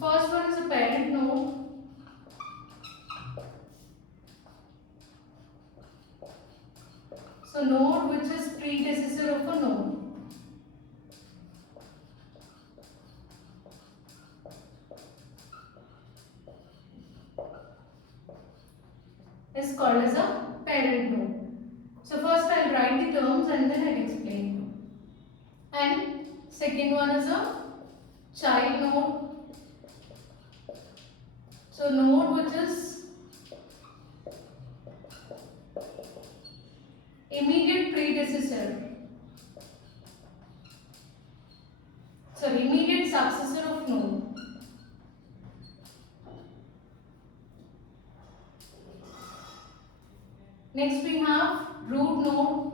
first one is a parent node. So node which is predecessor of a node. Is called as a parent node. So first I'll write the terms and then I'll explain you. And second one is a child node. So node which is immediate predecessor. Sorry, immediate successor of node. Next we have root node.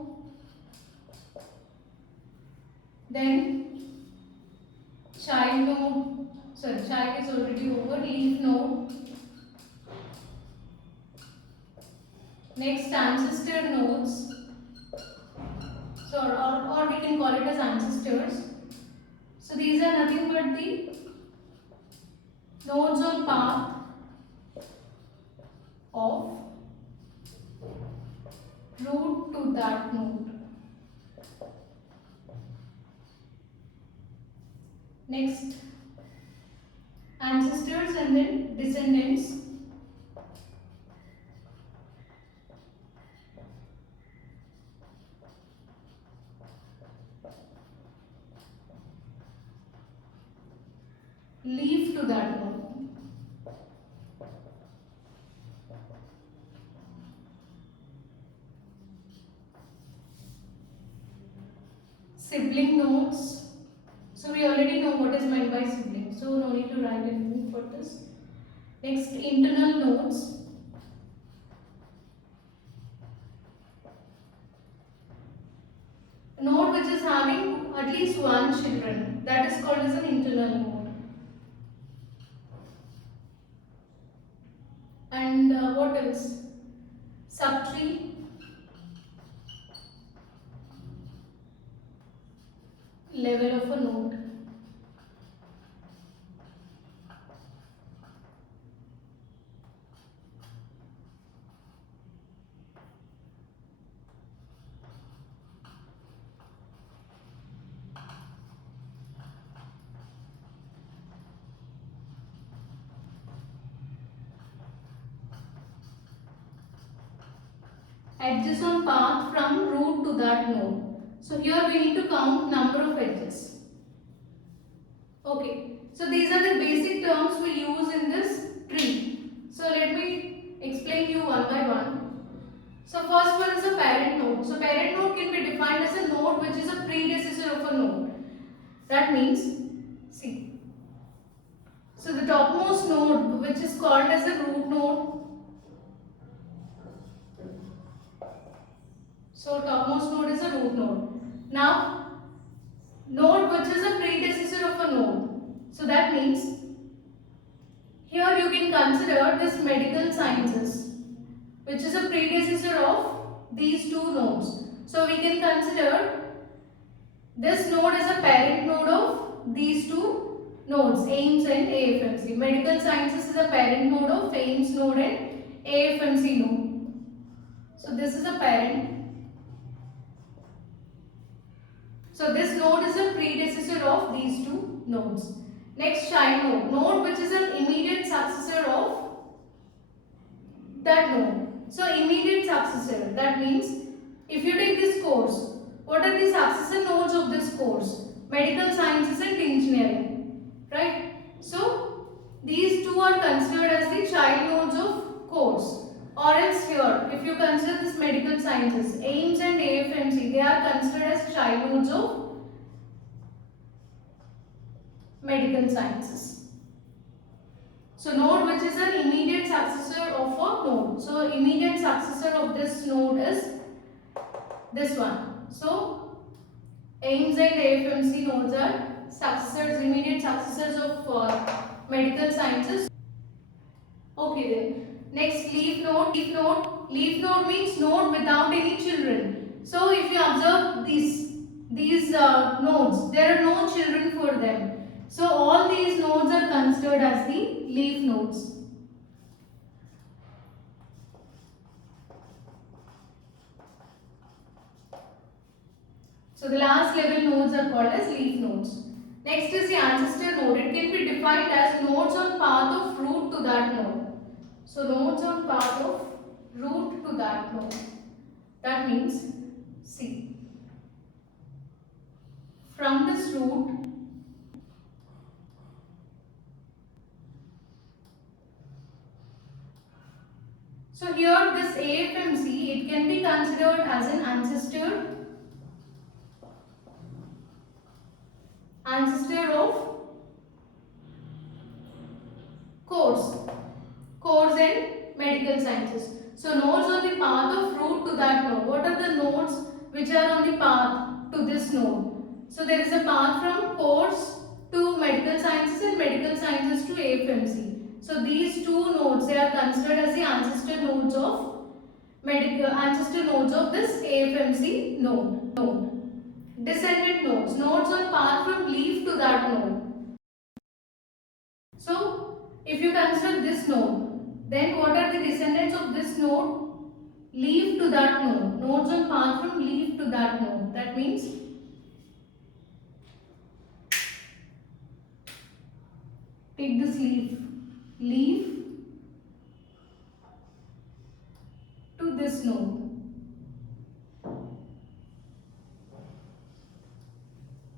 Then child node. Sorry, child is already over. Leaf node. Next ancestor nodes. So or we can call it as ancestors. So these are nothing but the nodes on path of root to that node. Next, ancestors and then descendants. Leaf to that node. Sibling nodes. So we already know what is meant by sibling. So no need to write anything for this. Next, internal nodes. A node which is having at least one children. That is called as an internal node. And what else? Subtree. Level of a node. Edges on path from root to that node. So here we need to count number of edges. Okay, so these are the basic terms we use in this tree. So let me explain you one by one. So first one is a parent node. So parent node can be defined as a node which is a predecessor of a node. That means, see, so the topmost node which is called as a root node. So topmost node is a root node. Now, node which is a predecessor of a node. So that means here you can consider this medical sciences which is a predecessor of these two nodes. So we can consider this node as a parent node of these two nodes, AIIMS and AFMC. Medical sciences is a parent node of AIIMS node and AFMC node. So this is a parent. So this node is a predecessor of these two nodes. Next, child node. Node which is an immediate successor of that node. So immediate successor. That means if you take this course, what are the successor nodes of this course? Medical sciences and engineering. Right? So these two are considered as the child nodes of course. Or else here, if you consider this medical sciences, AIIMS and AFMC, they are considered as child nodes of medical sciences. So node which is an immediate successor of a node. So immediate successor of this node is this one. So AIIMS and AFMC nodes are successors, immediate successors of medical sciences. Okay then. Next, leaf node. Leaf node means node without any children. So if you observe these nodes, there are no children for them. So all these nodes are considered as the leaf nodes. So the last level nodes are called as leaf nodes. Next is the ancestor node. It can be defined as nodes on path of root to that node. So nodes on path of root to that node. That means, see, from this root so here this AFMC, it can be considered as an ancestor of course in medical sciences. So nodes on the path of root to that node. What are the nodes which are on the path to this node? So there is a path from course to medical sciences and medical sciences to AFMC. So these two nodes, they are considered as the ancestor nodes of this AFMC node. Descendant nodes on path from leaf to that node. So if you consider this node, then what are the descendants of this node? Leaf to that node. Nodes on path from leaf to that node. That means take this leaf to this node.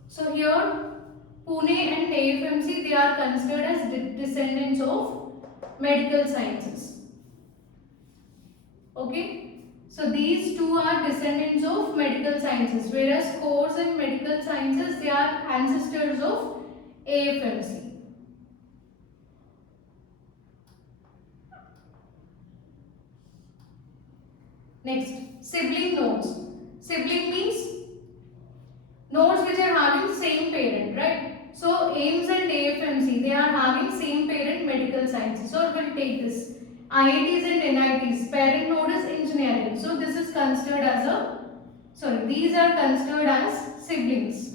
So here Pune and AFMC, they are considered as descendants of medical sciences. Okay, so these two are descendants of medical sciences, whereas course and medical sciences, they are ancestors of AFMC. Next, sibling nodes. Sibling means nodes which are having same parent, right? So AIIMS and AFMC, they are having same parent medical sciences. So we'll take this. IITs and NITs, parent node is engineering. So this is considered as these are considered as siblings.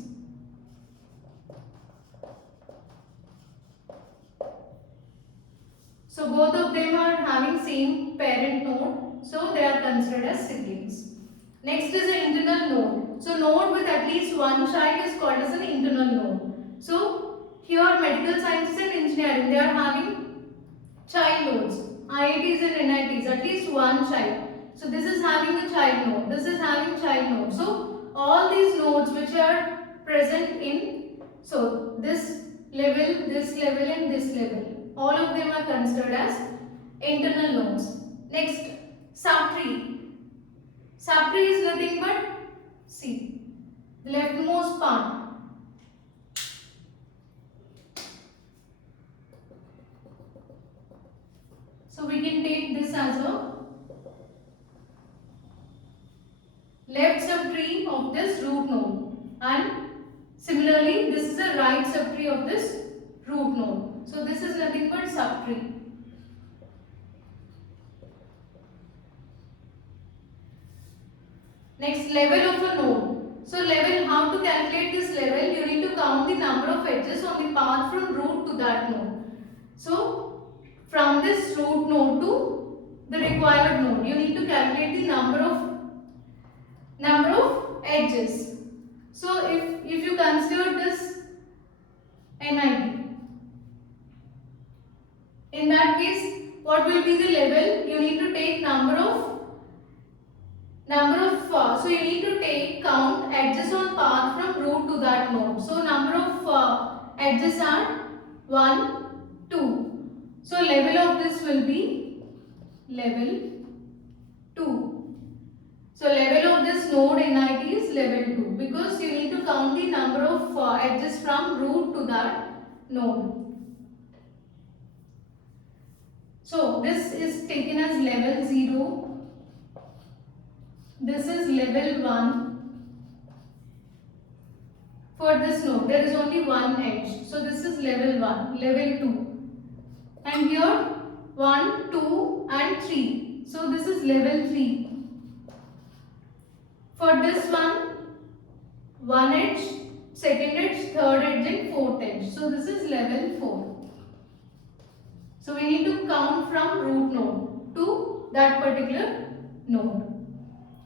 So both of them are having same parent node. So they are considered as siblings. Next is an internal node. So node with at least one child is called as an internal node. So here medical sciences and engineering, they are having child nodes. IITs and NITs, at least one child. So this is having a child node. This is having child node. So all these nodes which are present in this level and this level, all of them are considered as internal nodes. Next, subtree. Subtree is nothing but, see, the leftmost part. So we can take this as a left subtree of this root node, and similarly this is a right subtree of this root node. So this is nothing but subtree. Next, level of a node. So level, how to calculate this level? You need to count the number of edges on the path from root to that node. So from this root node to the required node, you need to calculate the number of edges. So if you consider this NIT, in that case, what will be the level? You need to take so you need to count edges on path from root to that node. So number of edges are 1, 2. So level of this will be level 2. So level of this node NIT is level 2 because you need to count the number of edges from root to that node. So this is taken as level 0. This is level 1. For this node, there is only one edge. So this is level 1, level 2. And here 1, 2 and 3. So this is level 3. For this one edge. second edge, third edge and fourth edge. So this is level 4. So we need to count from root node to that particular node.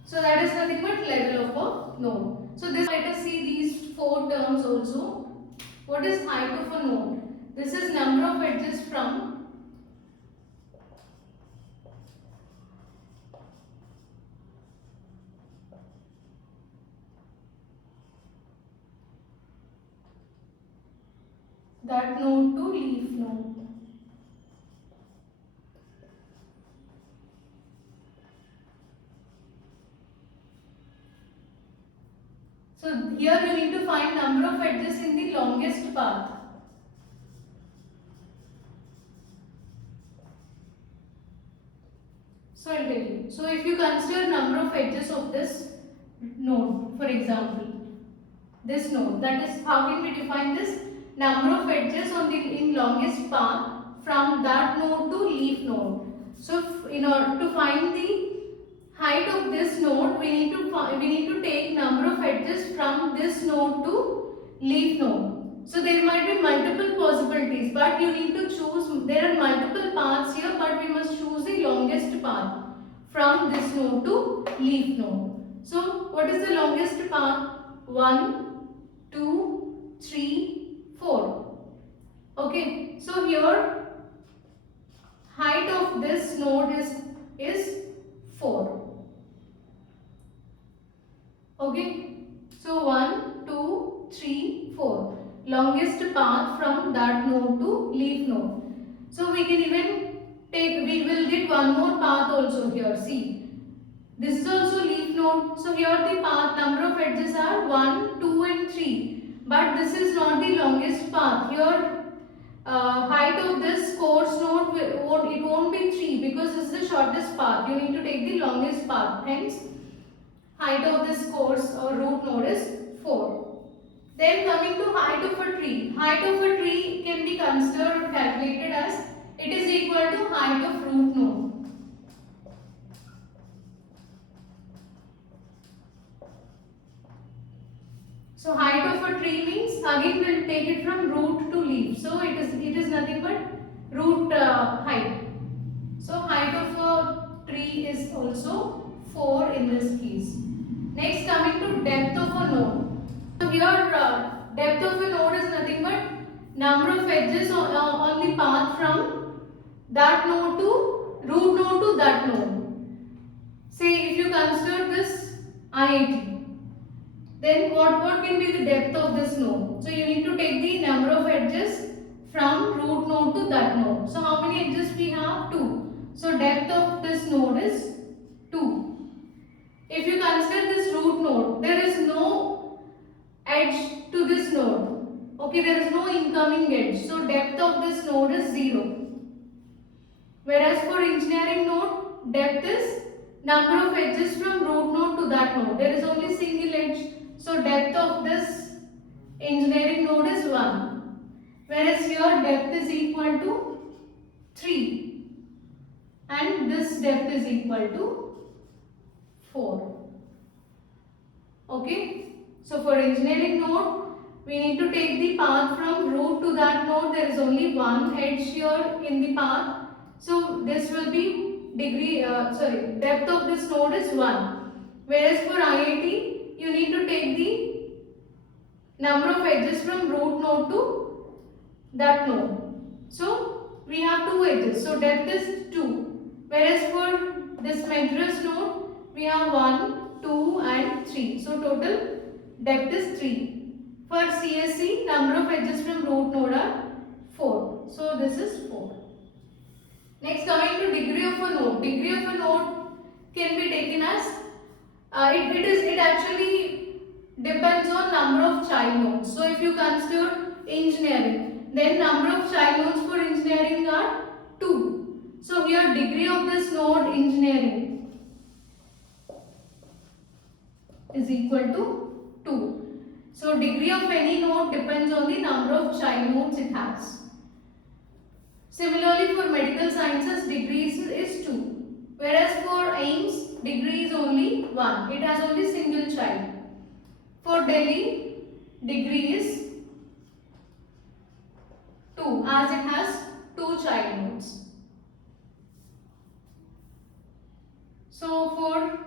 So that is nothing but level of a node. So this, let us see these 4 terms also. What is height of a node? This is number of edges from that node to leaf node. So here you need to find number of edges in the longest path. So I'll tell you. So if you consider number of edges of this node, for example, this node, that is how can we define this? Number of edges on the in longest path from that node to leaf node. So in order to find the height of this node, we need to take number of edges from this node to leaf node. So there might be multiple possibilities, but you need to choose. There are multiple paths here, but we must choose the longest path from this node to leaf node. So what is the longest path? 1, 2, 3, 4. Okay. So here height of this node is 4. Okay, so 1, 2, 3, 4. Longest path from that node to leaf node. So we can even take, we will get one more path also here. See, this is also leaf node. So here the path number of edges are 1, 2 and 3. But this is not the longest path. Here height of this course node, it won't be 3 because this is the shortest path. You need to take the longest path. Hence, height of this course or root node is 4. Then coming to height of a tree. Height of a tree can be considered or calculated as it is equal to height of root node. So height of a tree means again we will take it from root to leaf. So it is nothing but root height. So height of a tree is also 4 in this case. Next, coming to depth of a node. So here depth of a node is nothing but number of edges on the path from that node to root node to that node. Say if you consider this IIT, then what can be the depth of this node? So you need to take the number of edges from root node to that node. So how many edges we have? 2. So depth of this node is 2. If you consider this root node, there is no edge to this node. Okay, there is no incoming edge. So depth of this node is 0. Whereas for engineering node, depth is number of edges from root node to that node. There is only single edge. So depth of this engineering node is 1. Whereas here depth is equal to 3. And this depth is equal to 4. Okay. So for engineering node, we need to take the path from root to that node. There is only one edge here in the path. So this will be depth of this node is 1. Whereas for IIT, you need to take the number of edges from root node to that node. So we have 2 edges. So depth is 2. Whereas for this Madras node, we have 1, 2 and 3. So total depth is 3. For CSC, number of edges from root node are 4. So this is 4. Next, coming to degree of a node. Degree of a node can be taken as it actually depends on number of child nodes. So if you consider engineering, then number of child nodes for engineering are 2. So here degree of this node engineering is equal to 2. So degree of any node depends on the number of child nodes it has. Similarly for medical sciences, degree is 2. Whereas for AIIMS, degree is only 1. It has only single child. For Delhi, degree is 2 as it has 2 child nodes. So for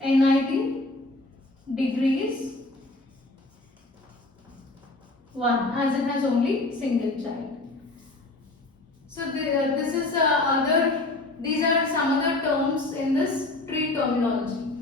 NIT, degree is 1 as it has only single child. So these are some other terms in this tree terminology.